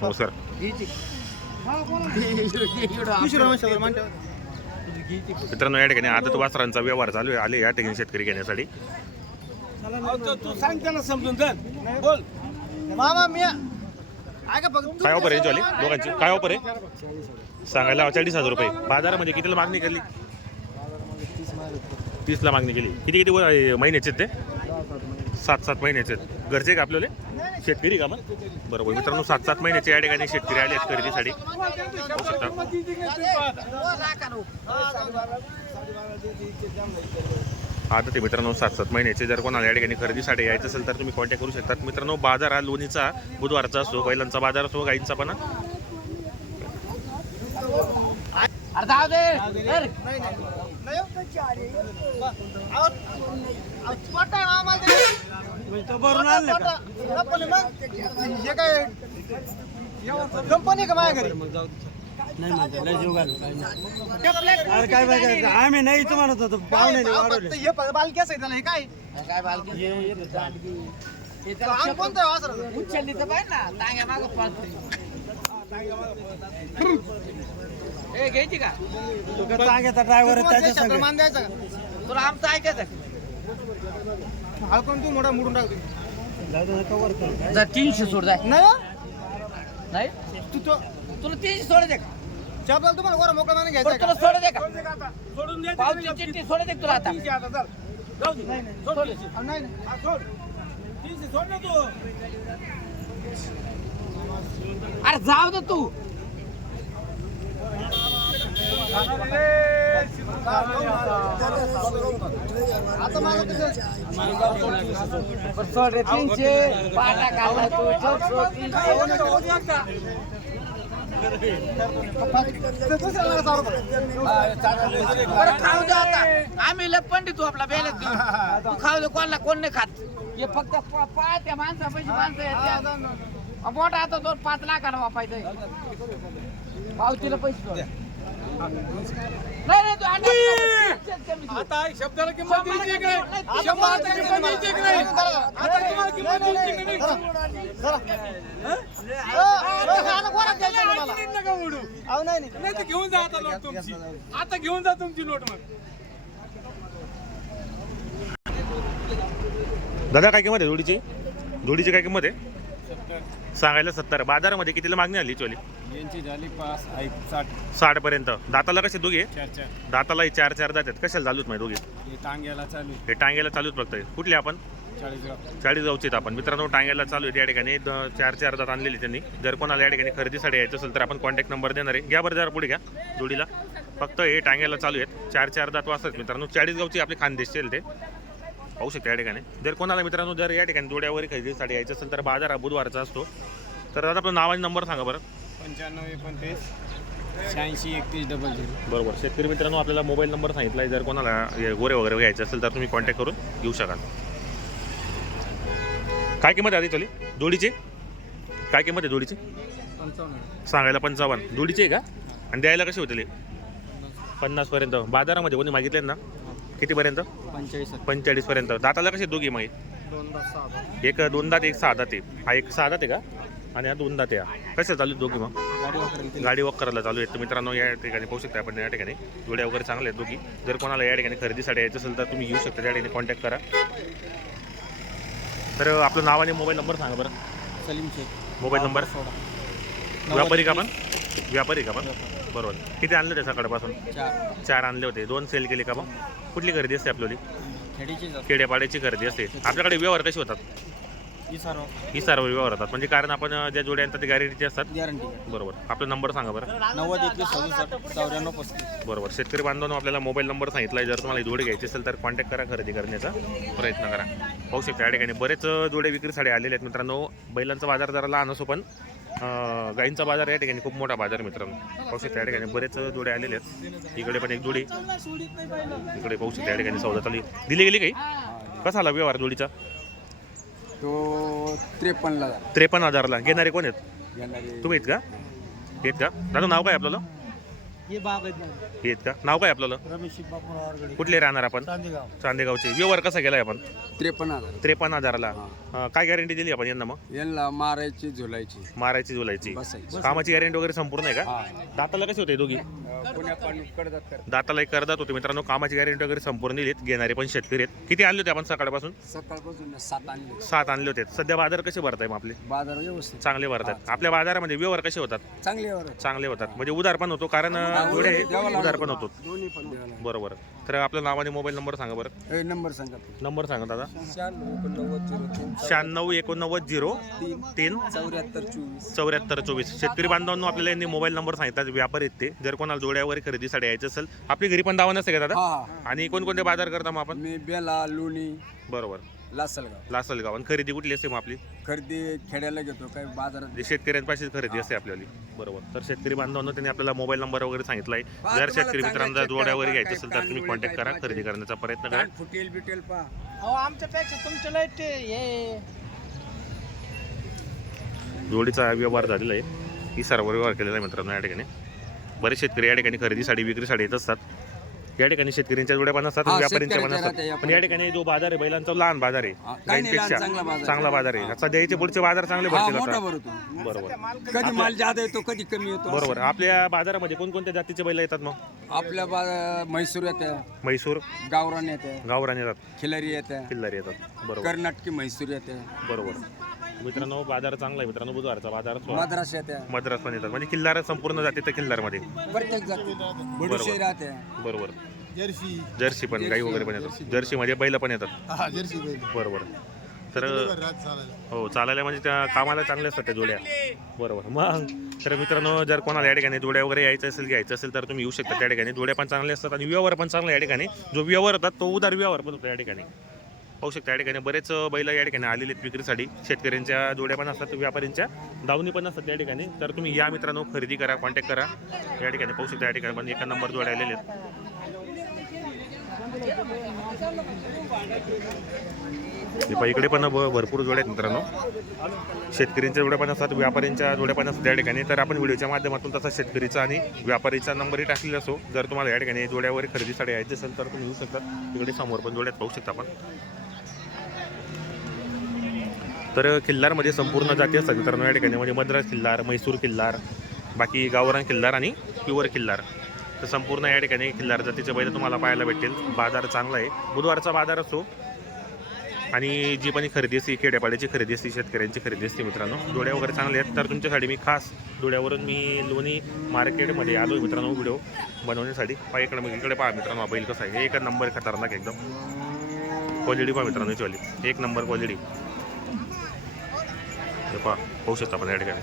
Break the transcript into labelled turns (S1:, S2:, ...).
S1: हो मित्रांनो या ठिकाणी आदत वासरांचा व्यवहार चालू आहे आले या ठिकाणी शेतकरी घेण्यासाठी
S2: तू सांग त्यांना समजून चल बोल
S3: मामा मी
S1: काय ऑफर आहे यांचीवाली दोघांची काय ऑफर आहे सांगायला चाळीस हजार रुपये बाजारामध्ये कितीला मागणी केली तीसला मागणी केली किती किती व- महिन्याचे ते सात सात महिन्याचे आहेत घरचे का आपल्याला शेतकरी का मग बरोबर मित्रांनो सात सात महिन्याचे या ठिकाणी शेतकरी आले आहेत खरेदीसाठी आता ते मित्रांनो सात सात महिन्याचे जर कोणाला या ठिकाणी खरेदीसाठी यायचं असेल तर तुम्ही कॉन्टॅक्ट करू शकतात मित्रांनो बाजार हा लोणीचा बुधवारचा असतो बैलांचा बाजार असतो गाईंचा पण
S4: अरे
S3: हे काय कंपनी का माझ्या घरी?
S2: नाही म्हणते लय जीव घालू काय नाही. अरे काय बघायचं आम्ही नाही इथं म्हणत होतो पाहुणे
S3: हे आहे त्याला हे काय
S4: काय बालकी हे त्याला
S3: अंग कोणतं आहे वासराचं?
S4: उचलली तर पाहिजे ना टांग्या माग पाळतोय ए घ्यायची का
S2: टांग्याचा ड्रायव्हर
S3: तुम्हाला
S2: त्याच्या संग
S3: मान द्यायचा का?
S4: तुला आमचं ऐकायचं
S3: तू मोठा मोडून?
S4: जा तीनशे सोड जाय
S3: नाही?
S4: नाही
S3: तू तो
S4: तुला तीनशे सोड दे का
S3: शब्दाला तुम्हाला वर मोकळा मान
S4: बरं,
S3: घ्यायचा
S4: तुला
S3: का
S4: सोड दे का
S2: सोडून
S4: पावची चिठ्ठी सोड दे का तुला आता
S2: जाऊ दे. सोड दे.
S3: अहो, नाही नाही.
S2: हा, सोड. तीनशे सोड ना तू
S4: अरे जाऊ दे तू
S3: आता
S4: तीनशे पाटा काढला तू खाऊ दे आता आम्ही लग पंडित तू आपला बेलच देऊ तू खाऊ दे कोणाला कोण नाही खात हे फक्त प- त्या माणसा पैसे माणसं मोठा आता दोन पाच लाखाला वापायचं पावतीला पैसे. आता
S2: आता शब्दाला किंमत द्यायची की नाही? शंभराची किंमत द्यायची की नाही? आता तुम्हाला किंमत द्यायची की नाही?
S3: वरात द्यायचं ना मला.
S2: तीन नका उडू.
S3: अहो, नाही नाही
S2: नाही तर घेऊन जा आता नोट तुमची आता घेऊन जा तुमची नोट मग
S1: दादा काय किंमत आहे जोडीची जोडीची काय किंमत आहे सांगायला सत्तर. बाजारामध्ये कितीला मागणी आली चोली?
S2: यांची झाली पाच ऐक साठ.
S1: साठ पर्यंत दाताला कसे दोघे?
S2: चार चार.
S1: दाताला चार चार दात आहेत कशाला चालूच माहिती दोघे?
S2: हे टांग्याला चालू
S1: हे टांग्याला चालूच फक्त. कुठले आपण?
S2: चाळीसगाव.
S1: चाळीस जाऊचे आपण. मित्रांनो टांग्याला चालू आहे या ठिकाणी द- चार चार दात आणलेली त्यांनी. जर कोणाला या ठिकाणी खरेदीसाठी यायचं असेल तर आपण कॉन्टॅक्ट नंबर देणार आहे. घ्या बरं जरा पुढे घ्या. जोडीला. फक्त हे टांग्याला चालू आहेत. चार चार दात वाजतात मित्रांनो. चाळीस गावची आपली खानदेश ते. पाहू शकता या ठिकाणी. जर कोणाला मित्रांनो जर या ठिकाणी जोड्यावर खरेदीसाठी यायचं असेल तर बाजार हा बुधवारचा असतो. तर दादा आपलं नाव आणि नंबर सांगा बरं.
S2: पंच्याण्णव एकोणतीस शहाऐंशी एकतीस डबल झिरो.
S1: बरोबर. शेतकरी मित्रांनो आपल्याला मोबाईल नंबर सांगितला आहे जर कोणाला हे गोरे वगैरे घ्यायचे असेल तर तुम्ही कॉन्टॅक्ट करून घेऊ शकाल. काय किंमत आहे आधी चली? जोडीची? काय किंमत आहे जोडीची?
S2: पंचावन्न.
S1: सांगायला पंचावन्न. जोडीची आहे का? आणि द्यायला कशी होतील पन्नासपर्यंत. बाजारामध्ये कोणी मागितले ना? कितीपर्यंत?
S2: पंचेचाळीस
S1: पंचेचाळीसपर्यंत. दाताला कशी दोघी
S2: सहा
S1: एक दोन दात एक सहा दात. हा एक सहा दात का? आणि हा दोन दात हा. कसं चालू आहेत दोघी मग?
S2: गाडी
S1: वॉक करायला चालू आहे तर मित्रांनो या ठिकाणी पाहू शकता आपण या ठिकाणी. जोड्या वगैरे चांगल्या आहेत दोघी. जर कोणाला या ठिकाणी खरेदीसाठी यायचं असेल तर तुम्ही येऊ शकता. त्या ठिकाणी कॉन्टॅक्ट करा. तर आपलं नाव आणि मोबाईल नंबर सांगा बरं.
S2: सलीम शेख.
S1: मोबाईल नंबर व्यापारी का पण व्यापारी का बरोबर. किती आणले होते सकाळपासून?
S2: चार.
S1: चार आणले होते. दोन सेल केले का मग? कुठली खरेदी असते आपल्याली खेड्यापाड्याची खरेदी. असते. आपल्याकडे व्यवहार कसे होतात?
S2: ही सर्व.
S1: ही सर्व व्यवहार होतात. म्हणजे कारण आपण अं, ज्या जोड्या आणतात ते गॅरंटीचे असतात?
S2: गॅरंटी
S1: बरोबर. आपला नंबर सांगा बरं.
S2: नव्वद एकवीस सदुसष्ट चौऱ्याण्णव पस्तीस.
S1: बरोबर. शेतकरी बांधवांनो आपल्याला मोबाईल नंबर सांगितला आहे जर तुम्हाला ही जोडी घ्यायची असेल तर कॉन्टॅक्ट करा खरेदी करण्याचा प्रयत्न करा. पाहू शकता. या ठिकाणी बरेच अं, जोडे विक्रीसाठी आलेले आहेत मित्रांनो. बैलांचा बाजार जरा लहान असो पण गाईंचा बाजार या ठिकाणी खूप मोठा बाजार मित्रांनो. पाहू शकता या ठिकाणी बरेच जोडे आलेले आहेत. इकडे पण एक जोडी. इकडे पाहू शकता या ठिकाणी सौदा चालू. दिली गेली काही? कसा आला व्यवहार जोडीचा?
S2: तो त्रेपन्नला
S1: त्रेपन्न हजारला. घेणारे कोण आहेत? तुम्ही आहेत का? आहेत का? दादा नाव काय आपल्याला?
S2: हे बाग आहेत
S1: हे आहेत का? नाव काय आपल्याला
S2: रमेश बापूर आरगडे.
S1: कुठले राहणार आपण?
S2: चांदेगाव.
S1: चांदेगावचे. व्यवहार कसा केलाय आपण?
S5: त्रेपन्न हजार.
S1: त्रेपन्न हजाराला. अं, काय गॅरंटी दिली आपण यांना मग?
S5: यांना मारायची झुलायची.
S1: मारायची जुलायची
S5: बसायची.
S1: कामाची गॅरंटी वगैरे संपूर्ण आहे का?
S5: हा.
S1: दाताला कसे होते दोघी?
S5: अं, पुण्या पाणी कडदात कर
S1: दाताला एक करदात होते. मित्रांनो कामाची गॅरंटी वगैरे संपूर्ण दिलीत. घेणारे पण शेतकरी आहेत. किती आणले होते आपण सकाळपासून?
S5: सकाळपासून सात आणले.
S1: सात आणले होते. सध्या बाजार कसे भरताय मग आपले?
S5: बाजार व्यवस्थित.
S1: चांगले भरतात. आपल्या बाजारामध्ये व्यवहार कसे होतात?
S5: चांगले वर
S1: चांगले होतात. म्हणजे उधार पण होतो. कारण अं,
S5: उधार
S1: एवढे
S5: द्यावा लागतो.
S1: उधार पण होतो.
S5: दोन्ही पण.
S1: बरोबर. तर आपलं नाव आणि मोबाईल नंबर सांगा बरं.
S5: नंबर सांगा
S1: नंबर सांगा दादा.
S5: शहाण्णव एकोणनव्वद झिरो तीन.
S1: शहाण्णव एकोणनव्वद झिरो
S5: तीन.
S1: तीन.
S5: चौऱ्याहत्तर चोवीस.
S1: चौऱ्याहत्तर चोवीस. शेतकरी बांधवांनो आपल्याला यांनी मोबाईल नंबर सांगितला व्यापार आहेत ते. जर कोणाला जोड्या वगैरे खरेदीसाठी यायचं असेल आपली घरी पण दावा नसते का दादा?
S5: हा.
S1: आणि कोणकोणते बाजार करता मग आपण?
S5: मी बेला लोणी.
S1: बरोबर.
S5: लासलगाव.
S1: लासलगाव. आणि खरेदी कुठली असते मग आपली?
S5: खरेदी खेड्याला घेतो काही बाजारात
S1: जे शेतकऱ्यांपाशी खरेदी असते आपल्याला. बरोबर. तर शेतकरी बांधवांनो त्यांनी आपल्याला मोबाईल नंबर वगैरे सांगितला आहे जर शेतकरी मित्रांना जोड्या वगैरे
S5: शेतकऱ्याला
S1: घ्यायचं असेल तर
S5: काही
S1: तुम्ही कॉन्टॅक्ट करा खरेदी करण्याचा प्रयत्न करा.
S5: फुटेल बिटेल पा
S3: अहो आमच्यापेक्षा तुमच्या लाइट हे.
S1: जोडीचा व्यवहार झालेला आहे. ही सर्व व्यवहार केलेला आहे मित्रांनो या ठिकाणी. बरेच शेतकरी या ठिकाणी खरेदीसाठी विक्रीसाठी येत असतात. या ठिकाणी शेतकऱ्यांच्या जोड्या पण असतात
S5: हा,
S1: व्यापाऱ्यांच्या पण
S5: शेतकऱ्यांच्या
S1: असतात पण या ठिकाणी जो बाजार आहे बैलांचा लहान बाजार आहे.
S5: काही नाही, लहान
S1: गाईंपेक्षा.
S5: चांगला बाजार आहे.
S1: चांगला बाजार आहे. आता द्यायचे पुढचे बाजार चांगले
S5: हा
S1: भरतील
S5: मोठा
S1: आता.
S5: भरतो.
S1: बरोबर.
S5: कधी माल जादा येतो कधी कमी येतो.
S1: बरोबर. आपल्या बाजारामध्ये कोणकोणत्या जातीचे बैल येतात मग?
S5: आपल्या बा- म्हैसूर येते.
S1: म्हैसूर.
S5: गावरान येते.
S1: गावरान येतात.
S5: खिलारी येते.
S1: किल्लारी येतात. बरोबर.
S5: कर्नाटकी म्हैसूर येते.
S1: बरोबर. मित्रांनो बाजार चांगला आहे मित्रांनो बुधवारचा बाजार.
S5: मद्रास
S1: मद्रास पण येतात. म्हणजे किल्लार संपूर्ण जाती तर किल्लारमध्ये.
S5: प्रत्येक जाती. बडुशे राहते.
S1: बरोबर.
S3: जर्सी.
S1: जर्सी पण गाई वगैरे पण येतात. जर्सी. मध्ये बैल पण येतात.
S3: हा जर्सी बैल.
S1: बरोबर. तर हो चालायला म्हणजे त्या कामाला चांगल्या असतात त्या जोड्या. बरोबर. मग तर मित्रांनो जर कोणाला या ठिकाणी जोड्या वगैरे यायचं असेल घ्यायचं असेल तर तुम्ही येऊ शकता त्या ठिकाणी. जोड्या पण चांगले असतात आणि व्यवहार पण चांगला आहे या ठिकाणी. जो व्यवहार होतात तो उदार व्यवहार पण होतो या ठिकाणी. पाहू शकता या ठिकाणी. बरेच बैल या ठिकाणी आलेले आहेत विक्रीसाठी. शेतकऱ्यांच्या जोड्या पण असतात व्यापाऱ्यांच्या. दावणी पण असतात त्या ठिकाणी. तर तुम्ही या मित्रांनो खरेदी करा कॉन्टॅक्ट करा. या ठिकाणी पाहू शकता या ठिकाणी पण एका नंबर जोड्या आलेले आहेत. इकडे पण भ- भरपूर जोड्या आहेत मित्रांनो. शेतकऱ्यांच्या जोड्या पण असतात व्यापाऱ्यांच्या जोड्या पण असतात त्या ठिकाणी. तर आपण व्हिडिओच्या माध्यमातून तसा शेतकरीचा आणि व्यापारीचा नंबरही टाकलेला असो. जर तुम्हाला या ठिकाणी जोड्यावर खरेदीसाठी यायचे असेल तर तुम्ही येऊ शकता. इकडे समोर पण जोड्यात पाहू शकता आपण. तर किल्लारमध्ये संपूर्ण जाती असतात मित्रांनो या ठिकाणी म्हणजे मद्रास किल्लार म्हैसूर किल्लार बाकी गावरान किल्लार आणि प्युअर किल्लार. तर संपूर्ण या ठिकाणी किल्लार जातीचे बैल तुम्हाला पाहायला भेटेल बाजार चांगला आहे. बुधवारचा बाजार असतो आणि जी पण खरेदी असते खेड्यापाड्याची खरेदी असते शेतकऱ्यांची खरेदी असते मित्रांनो डोळ्या वगैरे चांगले आहेत. तर तुमच्यासाठी मी खास डोळ्यावरून मी लोणी मार्केटमध्ये आलो मित्रांनो व्हिडिओ बनवण्यासाठी. पहा इकडे मग इकडे पहा मित्रांनो बैल कसा आहे. एक नंबर खतरनाक एकदम. क्वालिटी पहा मित्रांनो याचीवाली एक नंबर क्वालिटी. हे पहा पाहू शकता आपण या ठिकाणी